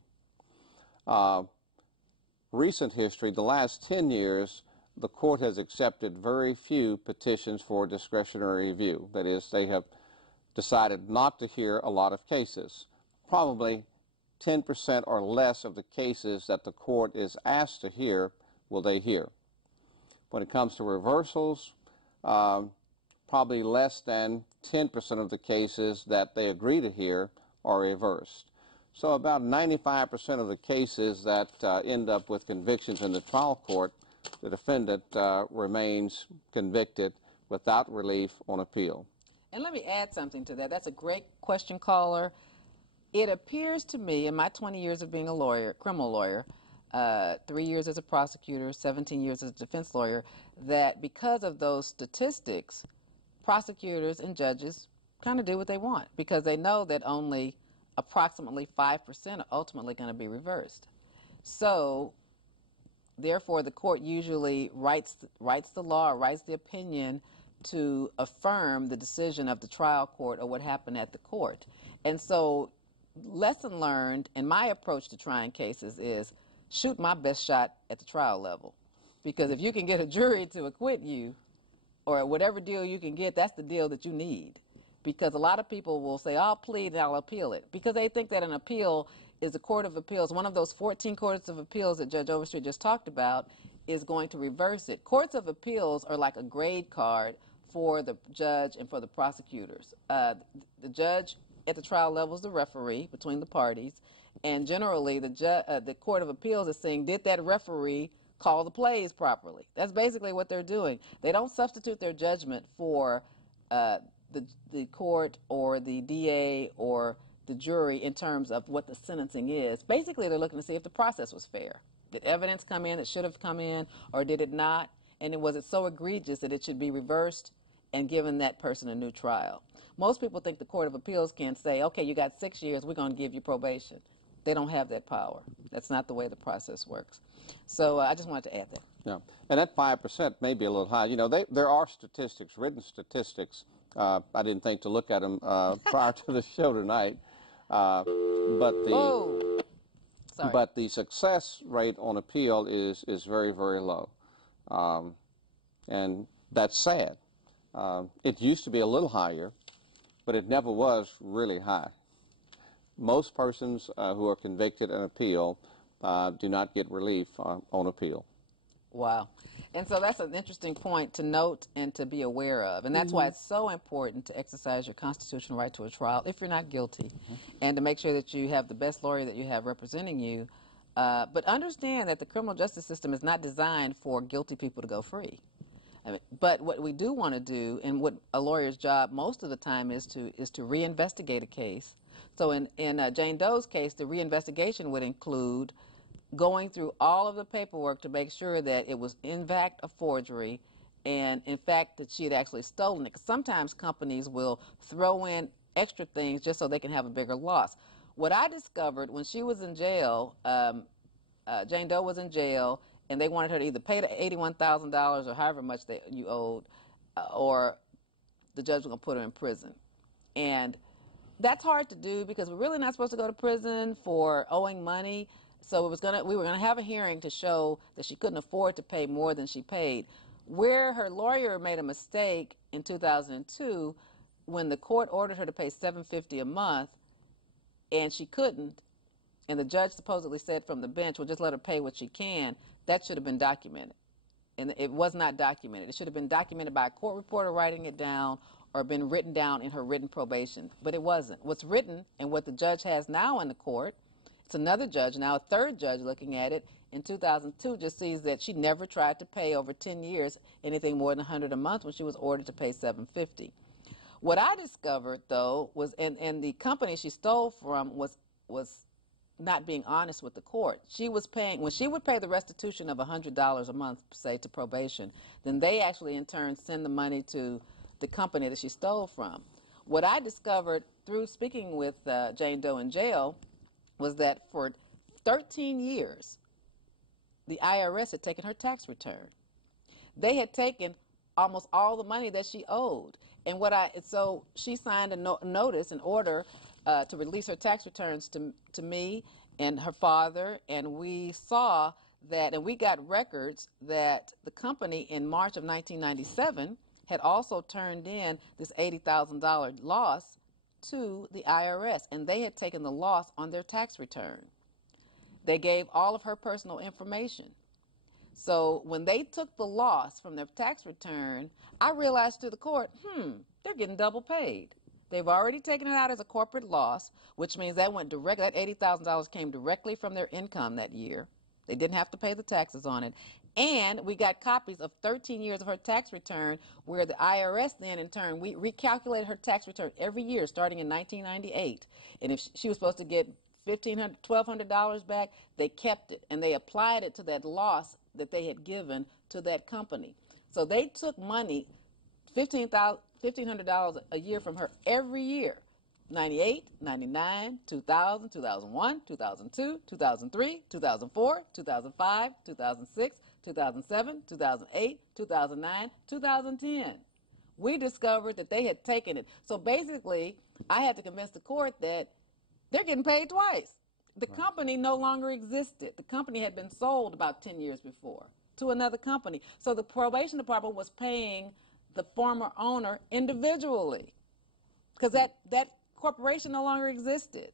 Recent history, the last 10 years, the court has accepted very few petitions for discretionary review. That is, they have decided not to hear a lot of cases. Probably 10% or less of the cases that the court is asked to hear will they hear. When it comes to reversals, probably less than 10% of the cases that they agree to hear are reversed. So about 95% of the cases that end up with convictions in the trial court, the defendant remains convicted without relief on appeal. And let me add something to that. That's a great question, caller. It appears to me, in my 20 years of being a lawyer, criminal lawyer, 3 years as a prosecutor, 17 years as a defense lawyer, that because of those statistics, prosecutors and judges kind of do what they want because they know that only approximately 5% are ultimately going to be reversed. So, therefore, the court usually writes the law, or writes the opinion to affirm the decision of the trial court or what happened at the court. And so, lesson learned, and my approach to trying cases is shoot my best shot at the trial level. Because if you can get a jury to acquit you, or whatever deal you can get, that's the deal that you need. Because a lot of people will say, I'll plead and I'll appeal it. Because they think that an appeal is a court of appeals. One of those 14 courts of appeals that Judge Overstreet just talked about is going to reverse it. Courts of appeals are like a grade card for the judge and for the prosecutors. The judge at the trial level is the referee between the parties. And generally, the court of appeals is saying, did that referee call the plays properly? That's basically what they're doing. They don't substitute their judgment for the court or the DA or the jury in terms of what the sentencing is. Basically, they're looking to see if the process was fair. Did evidence come in that should have come in, or did it not? And was it so egregious that it should be reversed and given that person a new trial? Most people think the Court of Appeals can say, okay, you got 6 years, we're going to give you probation. They don't have that power. That's not the way the process works. So I just wanted to add that. Yeah, and that 5% may be a little high. You know, there are statistics, written statistics. I didn't think to look at them prior to the show tonight, but the success rate on appeal is very, very low, and that's sad. It used to be a little higher, but it never was really high. Most persons who are convicted in appeal do not get relief on appeal. Wow. And so that's an interesting point to note and to be aware of. And that's why it's so important to exercise your constitutional right to a trial if you're not guilty, and to make sure that you have the best lawyer that you have representing you. But understand that the criminal justice system is not designed for guilty people to go free. I mean, but what we do want to do, and what a lawyer's job most of the time is to reinvestigate a case. So in Jane Doe's case, the reinvestigation would include going through all of the paperwork to make sure that it was in fact a forgery, and in fact that she had actually stolen it. 'Cause sometimes companies will throw in extra things just so they can have a bigger loss. What I discovered when she was in jail, Jane Doe was in jail, and they wanted her to either pay the $81,000 or however much you owed, or the judge was going to put her in prison. And that's hard to do because we're really not supposed to go to prison for owing money. So we were gonna have a hearing to show that she couldn't afford to pay more than she paid. Where her lawyer made a mistake in 2002, when the court ordered her to pay $750 a month, and she couldn't, and the judge supposedly said from the bench, well, just let her pay what she can. That should have been documented, and it was not documented. It should have been documented by a court reporter writing it down, or been written down in her written probation, but it wasn't. What's written and what the judge has now in the court, it's another judge now, a third judge looking at it in 2002, just sees that she never tried to pay over 10 years anything more than $100 a month when she was ordered to pay $750. What I discovered, though, was, and the company she stole from was not being honest with the court. She was paying, when she would pay the restitution of $100 a month, say, to probation, then they actually in turn send the money to the company that she stole from. What I discovered through speaking with Jane Doe in jail was that for 13 years, the IRS had taken her tax return. They had taken almost all the money that she owed. And so she signed a notice, an order to release her tax returns to me and her father, and we saw that, and we got records that the company in March of 1997 had also turned in this $80,000 loss to the IRS, and they had taken the loss on their tax return. They gave all of her personal information. So when they took the loss from their tax return, I realized to the court, they're getting double paid. They've already taken it out as a corporate loss, which means that went direct. That $80,000 came directly from their income that year. They didn't have to pay the taxes on it. And we got copies of 13 years of her tax return, where the IRS then, in turn, we recalculated her tax return every year starting in 1998. And if she was supposed to get $1,500, $1,200 back. They kept it, and they applied it to that loss that they had given to that company. So they took money, $1,500 a year from her every year. 98, 99, 2000, 2001, 2002, 2003, 2004, 2005, 2006, 2007, 2008, 2009, 2010. We discovered that they had taken it. So basically, I had to convince the court that they're getting paid twice. The company no longer existed. The company had been sold about 10 years before to another company. So the probation department was paying the former owner individually because that corporation no longer existed.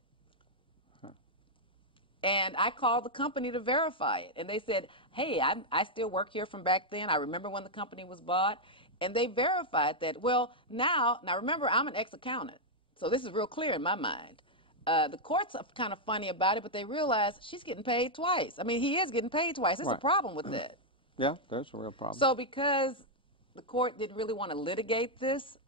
And I called the company to verify it. And they said, hey, I still work here from back then. I remember when the company was bought. And they verified that. Well, now remember, I'm an ex-accountant. So this is real clear in my mind. The courts are kind of funny about it, but they realize she's getting paid twice. I mean, he is getting paid twice. There's a problem with that. Yeah, there's a real problem. So because the court didn't really want to litigate this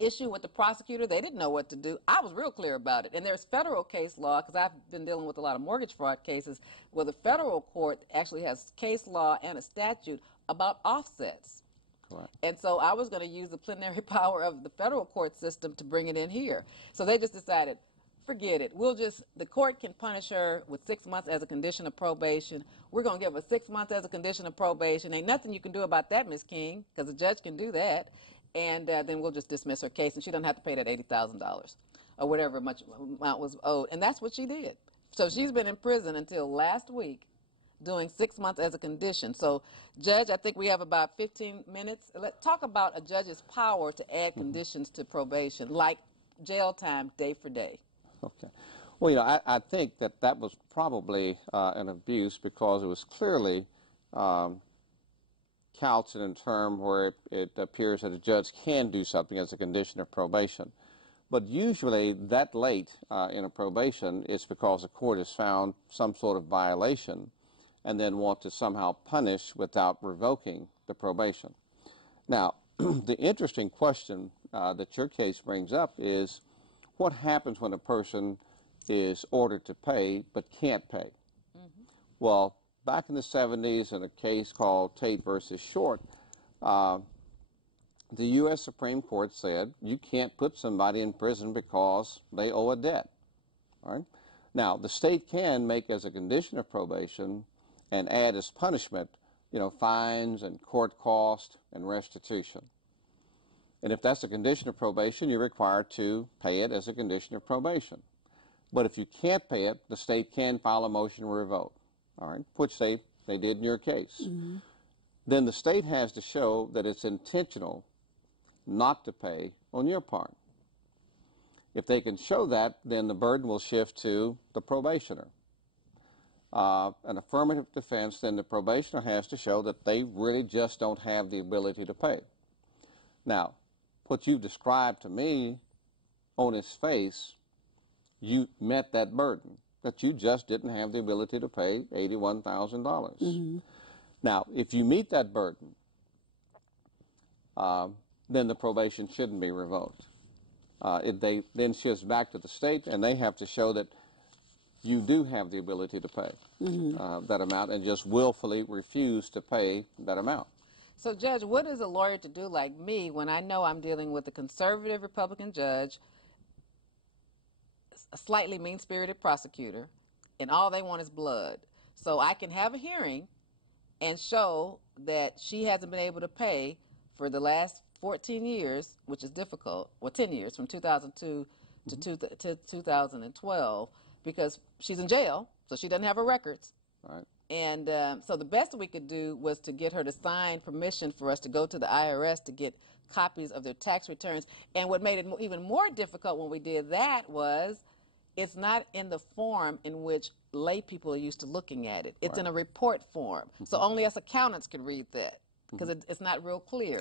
issue with the prosecutor, they didn't know what to do. I was real clear about it. And there's federal case law, because I've been dealing with a lot of mortgage fraud cases, where the federal court actually has case law and a statute about offsets. Correct. And so I was going to use the plenary power of the federal court system to bring it in here. So they just decided, forget it. The court can punish her with 6 months as a condition of probation. We're going to give her 6 months as a condition of probation. Ain't nothing you can do about that, Ms. King, because the judge can do that. And then we'll just dismiss her case, and she doesn't have to pay that $80,000 or whatever much amount was owed. And that's what she did. So she's been in prison until last week doing 6 months as a condition. So, Judge, I think we have about 15 minutes. Let's talk about a judge's power to add conditions to probation, like jail time day for day. Okay. Well, you know, I think that was probably an abuse because it was clearly couched in a term where it appears that a judge can do something as a condition of probation. But usually that late in a probation is because the court has found some sort of violation and then want to somehow punish without revoking the probation. Now, the interesting question that your case brings up is what happens when a person is ordered to pay but can't pay? Well, back in the 70s in a case called Tate versus Short, the U.S. Supreme Court said you can't put somebody in prison because they owe a debt. All right? Now, the state can make as a condition of probation and add as punishment, you know, fines and court cost and restitution. And if that's a condition of probation, you're required to pay it as a condition of probation. But if you can't pay it, the state can file a motion to revoke, all right, which they did in your case. Then the state has to show that it's intentional not to pay on your part. If they can show that, then the burden will shift to the probationer. An affirmative defense, then the probationer has to show that they really just don't have the ability to pay. Now, what you've described to me on its face, you met that burden, that you just didn't have the ability to pay $81,000. Now, if you meet that burden, then the probation shouldn't be revoked. They then shifts back to the state, and they have to show that you do have the ability to pay that amount and just willfully refuse to pay that amount. So, Judge, what is a lawyer to do like me when I know I'm dealing with a conservative Republican judge, a slightly mean-spirited prosecutor, and all they want is blood? So I can have a hearing and show that she hasn't been able to pay for the last 14 years, which is difficult, well, 10 years, from 2002 to 2012, because she's in jail, so she doesn't have her records. Right. And so the best we could do was to get her to sign permission for us to go to the IRS to get copies of their tax returns. And what made it even more difficult when we did that was it's not in the form in which lay people are used to looking at it. It's in a report form. So only us accountants could read that because it's not real clear.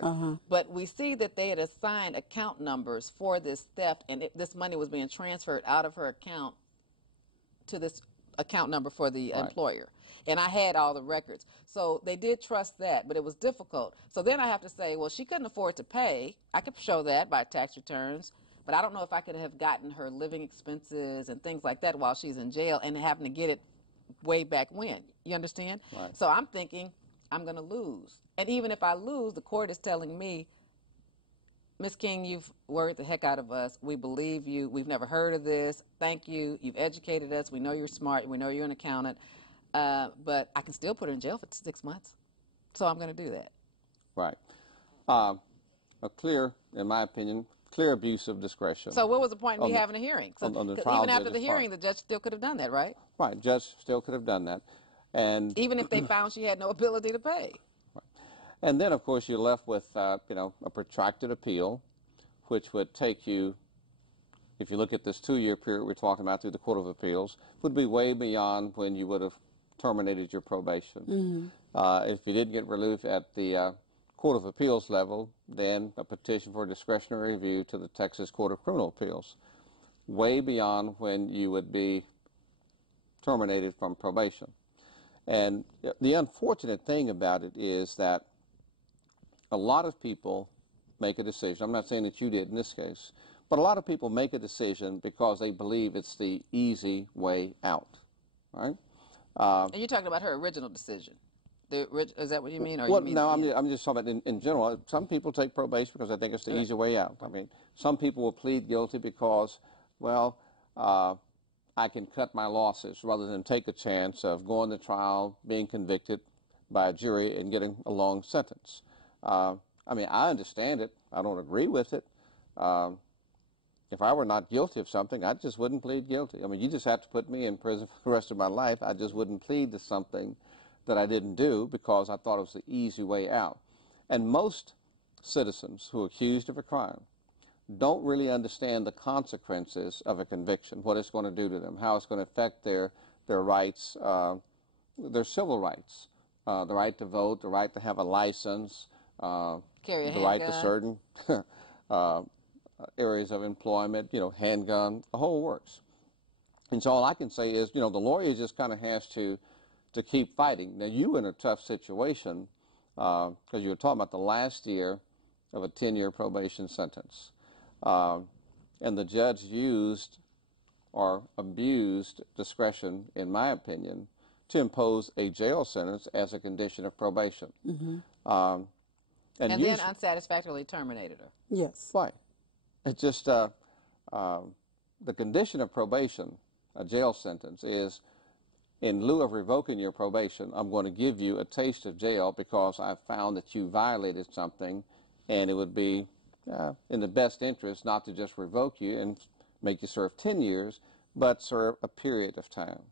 But we see that they had assigned account numbers for this theft, and this money was being transferred out of her account to this account number for the employer. And I had all the records. So they did trust that, but it was difficult. So then I have to say, well, she couldn't afford to pay. I could show that by tax returns. but I don't know if I could have gotten her living expenses and things like that while she's in jail and having to get it way back when. You understand? Right. So I'm thinking I'm going to lose. And even if I lose, the court is telling me, Ms. King, you've worried the heck out of us. We believe you. We've never heard of this. Thank you. You've educated us. We know you're smart. We know you're an accountant. But I can still put her in jail for 6 months. So I'm going to do that. Right. A clear, in my opinion, clear abuse of discretion. So what was the point in me having a hearing? So, on the 'cause trial even after the judge's hearing, part. the judge still could have done that, right? Right. Judge still could have done that. And Even if they found she had no ability to pay. And then, of course, you're left with, you know, a protracted appeal, which would take you, if you look at this 2-year period we're talking about through the Court of Appeals, would be way beyond when you would have terminated your probation. If you didn't get relief at the Court of Appeals level, then a petition for discretionary review to the Texas Court of Criminal Appeals, way beyond when you would be terminated from probation. And the unfortunate thing about it is that a lot of people make a decision. I'm not saying that you did in this case, but a lot of people make a decision because they believe it's the easy way out, right? And you're talking about her original decision. Is that what you mean? Or Well, you mean no, I'm just talking about in general. Some people take probation because they think it's the easy way out. I mean, some people will plead guilty because, well, I can cut my losses rather than take a chance of going to trial, being convicted by a jury, and getting a long sentence. I mean, I understand it. I don't agree with it. If I were not guilty of something, I just wouldn't plead guilty. I mean, you just have to put me in prison for the rest of my life. I just wouldn't plead to something that I didn't do because I thought it was the easy way out. And most citizens who are accused of a crime don't really understand the consequences of a conviction, what it's going to do to them, how it's going to affect their rights, their civil rights, the right to vote, the right to have a license, Carry a the right to handgun. certain areas of employment, you know, handgun, the whole works. And so all I can say is, you know, the lawyer just kind of has to keep fighting. Now, you were in a tough situation because you were talking about the last year of a 10-year probation sentence. And the judge used or abused discretion, in my opinion, to impose a jail sentence as a condition of probation. And then unsatisfactorily terminated her. Yes. Right. It's just the condition of probation, a jail sentence, is in lieu of revoking your probation, I'm going to give you a taste of jail because I found that you violated something, and it would be in the best interest not to just revoke you and make you serve 10 years, but serve a period of time.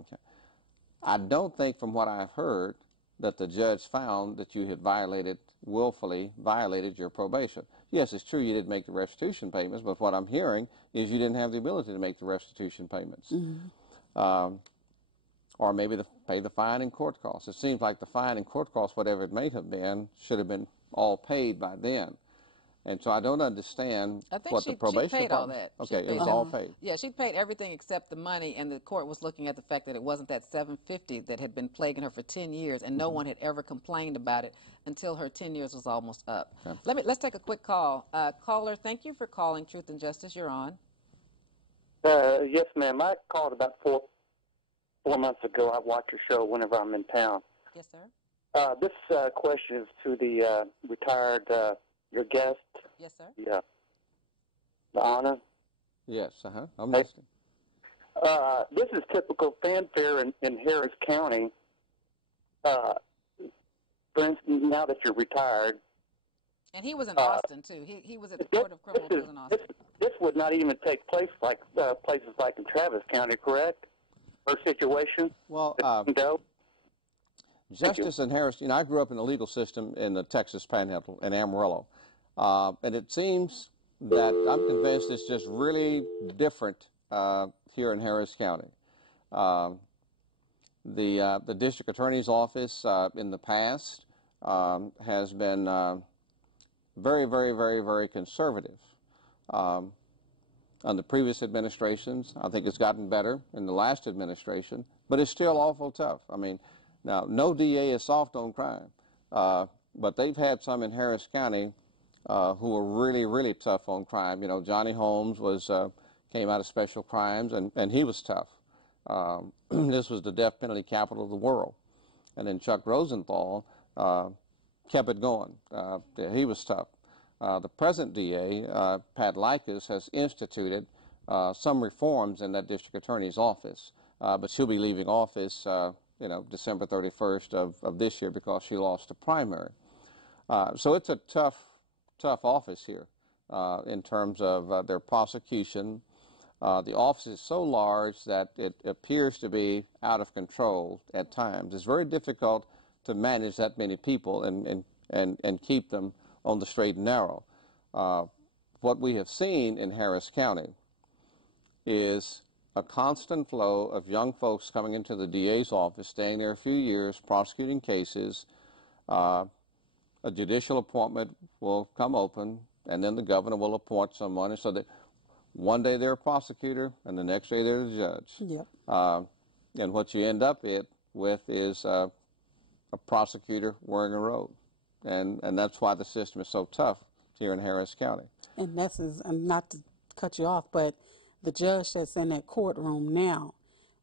Okay. I don't think from what I've heard that the judge found that you had willfully violated your probation. Yes, it's true you didn't make the restitution payments, but what I'm hearing is you didn't have the ability to make the restitution payments. Or maybe pay the fine and court costs. It seems like the fine and court costs, whatever it may have been, should have been all paid by then. And so I don't understand what the probation she paid all department. that. Okay, it was all paid. Yeah, she paid everything except the money, and the court was looking at the fact that it wasn't that $750 that had been plaguing her for 10 years, and no one had ever complained about it until her 10 years was almost up. Okay. Let's take a quick call. Caller, thank you for calling Truth and Justice. You're on. Yes, ma'am. I called about four months ago. I watch your show whenever I'm in town. Yes, sir. This question is to the retired, your guest. Yes, sir. Yeah. The honor. Yes, I'm listening. This is typical fanfare in Harris County. For instance, now that you're retired. And he was in Austin, too. He was at the Court of Criminal Appeals in Austin. This would not even take place like places like in Travis County, correct? Or situation? Well, Justice in Harris, I grew up in the legal system in the Texas Panhandle, in Amarillo. And it seems that I'm convinced it's just really different here in Harris County. The district attorney's office in the past has been very, very, very, very conservative. Under previous administrations, I think it's gotten better in the last administration, but it's still awful tough. I mean, now, no DA is soft on crime, but they've had some in Harris County who were really, really tough on crime. You know, Johnny Holmes was came out of special crimes, and he was tough. This was the death penalty capital of the world. And then Chuck Rosenthal kept it going. He was tough. The present DA, Pat Likas, has instituted some reforms in that district attorney's office, but she'll be leaving office, you know, December 31st of this year because she lost the primary. So it's a tough office here in terms of their prosecution. The office is so large that it appears to be out of control at times. It's very difficult to manage that many people and keep them on the straight and narrow. What we have seen in Harris County is a constant flow of young folks coming into the DA's office, staying there a few years, prosecuting cases. A judicial appointment will come open, and then the governor will appoint someone, and so that one day they're a prosecutor, and the next day they're the judge. Yep. And what you end up with is a prosecutor wearing a robe, and that's why the system is so tough here in Harris County. And that's and not to cut you off, but the judge that's in that courtroom now,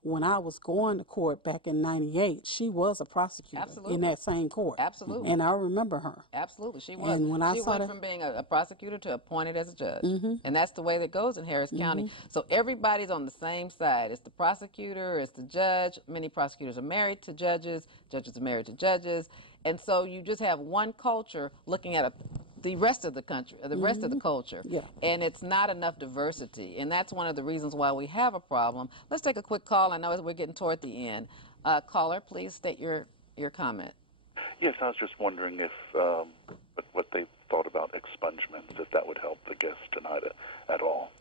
when I was going to court back in '98, she was a prosecutor in that same court. Absolutely. And I remember her. Absolutely, she was. And when I she saw went from being a prosecutor to appointed as a judge. And that's the way that goes in Harris County. Mm-hmm. So everybody's on the same side. It's the prosecutor, it's the judge. Many prosecutors are married to judges. Judges are married to judges. And so you just have one culture looking at the rest of the country, the rest of the culture. Yeah. And it's not enough diversity. And that's one of the reasons why we have a problem. Let's take a quick call. I know we're getting toward the end. Caller, please state your comment. Yes, I was just wondering if what they thought about expungements, if that would help the guest tonight at all.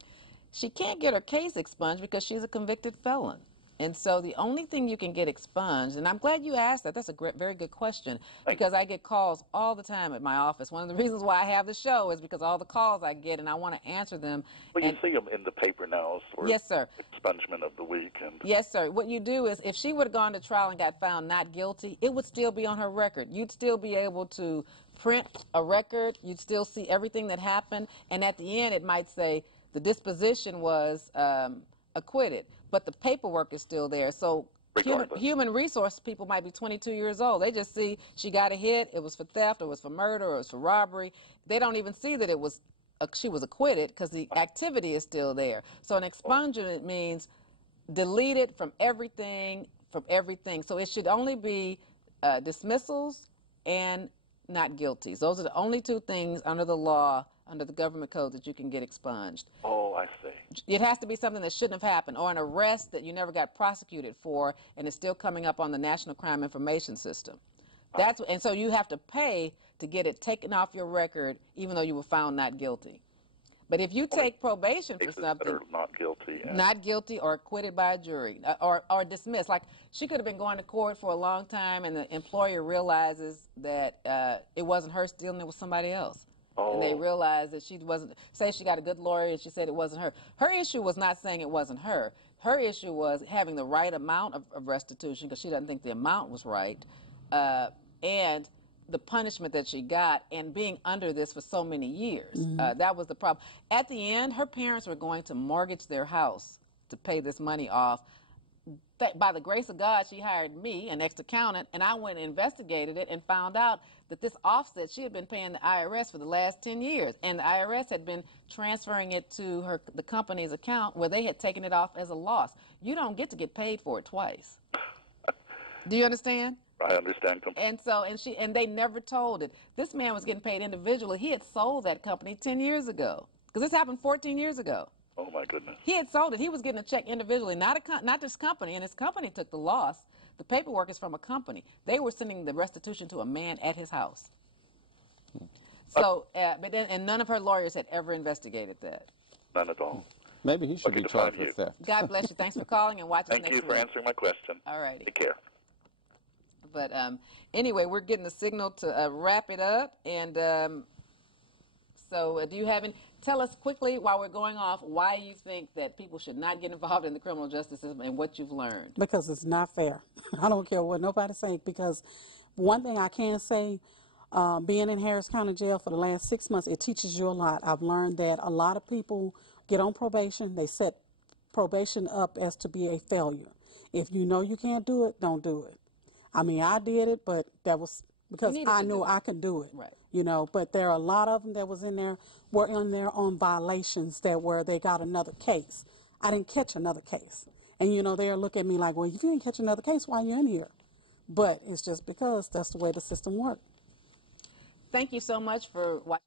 She can't get her case expunged because she's a convicted felon. And so the only thing you can get expunged, and I'm glad you asked that. That's a very good question, because I get calls all the time at my office. One of the reasons why I have the show is because all the calls I get, and I want to answer them. Well, you see them in the paper now, sort of. Yes, sir. Expungement of the week. Yes, sir. What you do is, if she would have gone to trial and got found not guilty, it would still be on her record. You'd still be able to print a record. You'd still see everything that happened. And at the end, it might say the disposition was acquitted, but the paperwork is still there. So human resource people might be 22 years old. They just see she got a hit, it was for theft, or it was for murder, or it was for robbery. They don't even see that it was she was acquitted because the activity is still there. So an expungement means deleted from everything, So it should only be dismissals and not guilty. Those are the only two things under the law, under the government code, that you can get expunged. Oh, I see. It has to be something that shouldn't have happened, or an arrest that you never got prosecuted for and is still coming up on the National Crime Information System. And so you have to pay to get it taken off your record, even though you were found not guilty. But if you take probation for something, that are not guilty, not guilty or acquitted by a jury, or dismissed, like she could have been going to court for a long time, and the employer realizes that it wasn't her stealing, it was somebody else. And they realized that she wasn't, say she got a good lawyer and she said it wasn't her. Her issue was not saying it wasn't her. Her issue was having the right amount of restitution, because she doesn't think the amount was right, and the punishment that she got, and being under this for so many years. That was the problem. At the end, her parents were going to mortgage their house to pay this money off. By the grace of God, she hired me, an ex-accountant, and I went and investigated it and found out that this offset, she had been paying the IRS for the last 10 years, and the IRS had been transferring it to the company's account where they had taken it off as a loss. You don't get to get paid for it twice. Do you understand? I understand completely. And they never told it. This man was getting paid individually. He had sold that company 10 years ago, because this happened 14 years ago. Oh, my goodness. He had sold it. He was getting a check individually, not this company, and his company took the loss. The paperwork is from a company. They were sending the restitution to a man at his house. So, and none of her lawyers had ever investigated that. None at all. Maybe he should be charged with theft. God bless you. Thanks for calling, and watch us next week. Thank you for answering my question. All righty. Take care. But anyway, we're getting the signal to wrap it up. And so do you have any? Tell us quickly, while we're going off, why you think that people should not get involved in the criminal justice system and what you've learned. Because it's not fair. I don't care what nobody say, because one thing I can say, Being in Harris County Jail for the last 6 months, it teaches you a lot. I've learned that a lot of people get on probation. They set probation up as to be a failure. If you know you can't do it, don't do it. I mean, I did it, but that was because I knew I could do it. Right. You know, but there are a lot of them that were in there on violations where they got another case. I didn't catch another case. And, you know, they'll look at me like, well, if you didn't catch another case, why are you in here? But it's just because that's the way the system works. Thank you so much for watching.